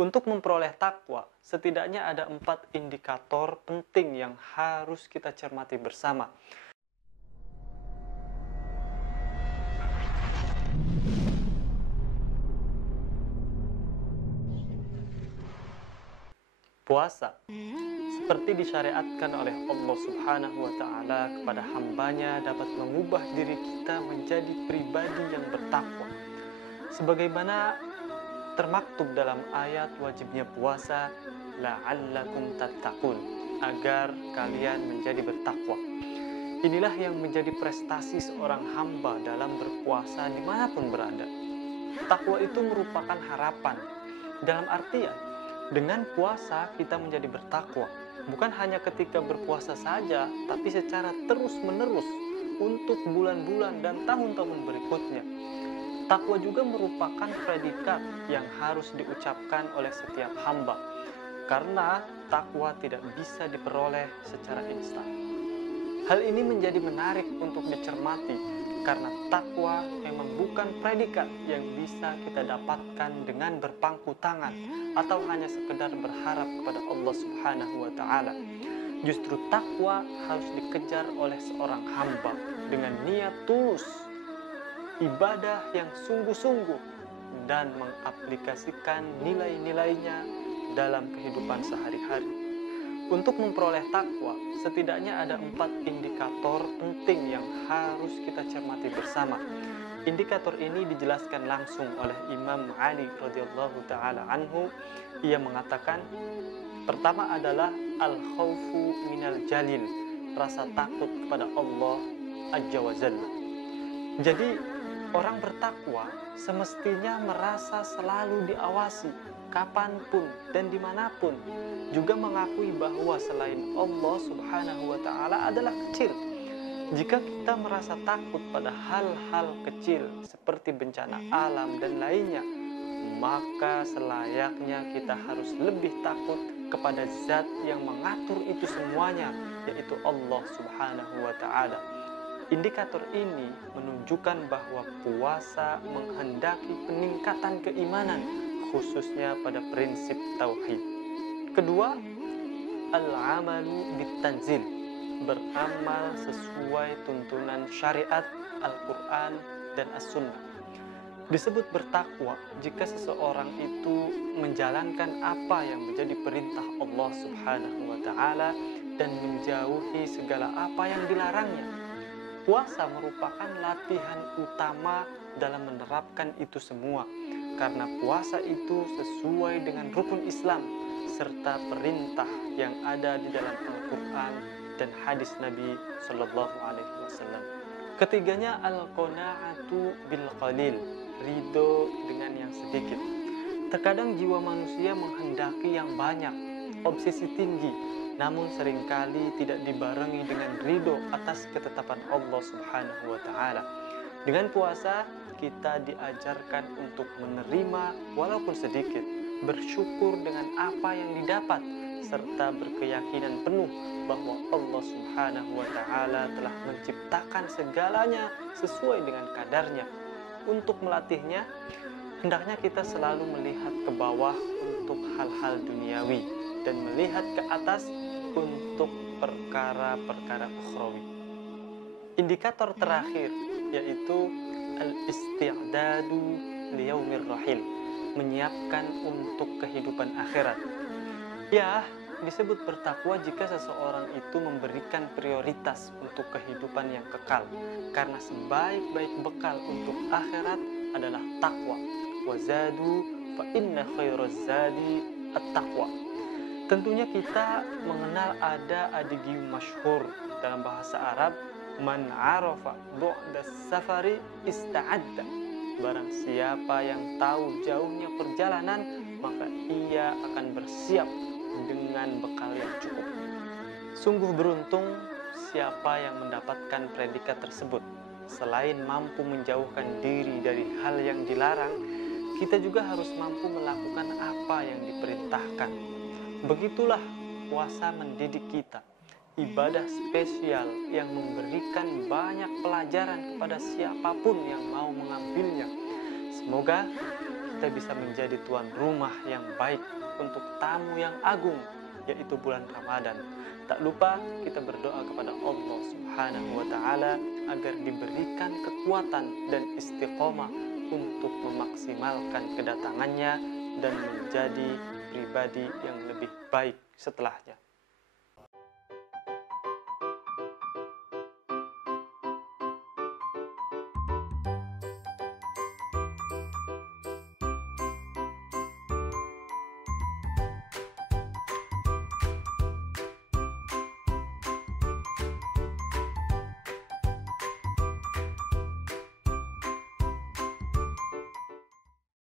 Untuk memperoleh takwa, setidaknya ada 4 indikator penting yang harus kita cermati bersama. Puasa, seperti disyariatkan oleh Allah Subhanahu wa Ta'ala kepada hambanya, dapat mengubah diri kita menjadi pribadi yang bertakwa. Sebagaimana termaktub dalam ayat wajibnya puasa, la'allakum tattaqun, agar kalian menjadi bertakwa. Inilah yang menjadi prestasi seorang hamba dalam berpuasa dimanapun berada. Takwa itu merupakan harapan, dalam artian dengan puasa kita menjadi bertakwa, bukan hanya ketika berpuasa saja, tapi secara terus-menerus untuk bulan-bulan dan tahun-tahun berikutnya. Takwa juga merupakan predikat yang harus diucapkan oleh setiap hamba, karena takwa tidak bisa diperoleh secara instan. Hal ini menjadi menarik untuk dicermati, karena takwa memang bukan predikat yang bisa kita dapatkan dengan berpangku tangan atau hanya sekedar berharap kepada Allah Subhanahu wa Ta'ala. Justru takwa harus dikejar oleh seorang hamba dengan niat tulus, ibadah yang sungguh-sungguh, dan mengaplikasikan nilai-nilainya dalam kehidupan sehari-hari. Untuk memperoleh takwa, setidaknya ada 4 indikator penting yang harus kita cermati bersama. Indikator ini dijelaskan langsung oleh Imam Ali radhiyallahu ta'ala anhu. Ia mengatakan, pertama adalah al-khawfu minal jalil, rasa takut kepada Allah Azza wa Jalla. Jadi, orang bertakwa semestinya merasa selalu diawasi, kapanpun dan dimanapun, juga mengakui bahwa selain Allah Subhanahu wa Ta'ala adalah kecil. Jika kita merasa takut pada hal-hal kecil seperti bencana alam dan lainnya, maka selayaknya kita harus lebih takut kepada zat yang mengatur itu semuanya, yaitu Allah Subhanahu wa Ta'ala. Indikator ini menunjukkan bahwa puasa menghendaki peningkatan keimanan, khususnya pada prinsip tauhid. Kedua, al-amalu bitanzil, beramal sesuai tuntunan syariat Al-Quran dan As-Sunnah. Disebut bertakwa jika seseorang itu menjalankan apa yang menjadi perintah Allah Subhanahu wa Ta'ala dan menjauhi segala apa yang dilarangnya. Puasa merupakan latihan utama dalam menerapkan itu semua, karena puasa itu sesuai dengan rukun Islam serta perintah yang ada di dalam Al-Quran dan hadis Nabi Sallallahu Alaihi Wasallam. Ketiganya al-qana'atu bil qalil, ridho dengan yang sedikit. Terkadang jiwa manusia menghendaki yang banyak, obsesi tinggi, namun seringkali tidak dibarengi dengan ridho atas ketetapan Allah Subhanahu wa Ta'ala. Dengan puasa, kita diajarkan untuk menerima walaupun sedikit, bersyukur dengan apa yang didapat, serta berkeyakinan penuh bahwa Allah Subhanahu wa Ta'ala telah menciptakan segalanya sesuai dengan kadarnya. Untuk melatihnya, hendaknya kita selalu melihat ke bawah untuk hal-hal duniawi dan melihat ke atas untuk perkara-perkara ukhrawi. Indikator terakhir yaitu al-isti'dadu liyaumir rahil, menyiapkan untuk kehidupan akhirat. Ya, disebut bertakwa jika seseorang itu memberikan prioritas untuk kehidupan yang kekal, karena sebaik-baik bekal untuk akhirat adalah takwa. Wazadu fa inna khairaz zadi at-taqwa. Tentunya kita mengenal ada adigium masyhur dalam bahasa Arab, man arafa bu'da safari ista'adda. Barang siapa yang tahu jauhnya perjalanan, maka ia akan bersiap dengan bekal yang cukup. Sungguh beruntung siapa yang mendapatkan predikat tersebut. Selain mampu menjauhkan diri dari hal yang dilarang, kita juga harus mampu melakukan apa yang diperintahkan. Begitulah puasa mendidik kita, ibadah spesial yang memberikan banyak pelajaran kepada siapapun yang mau mengambilnya. Semoga kita bisa menjadi tuan rumah yang baik untuk tamu yang agung, yaitu bulan Ramadan. Tak lupa kita berdoa kepada Allah Subhanahu wa Ta'ala agar diberikan kekuatan dan istiqomah untuk memaksimalkan kedatangannya dan menjadi pribadi yang lebih baik setelahnya.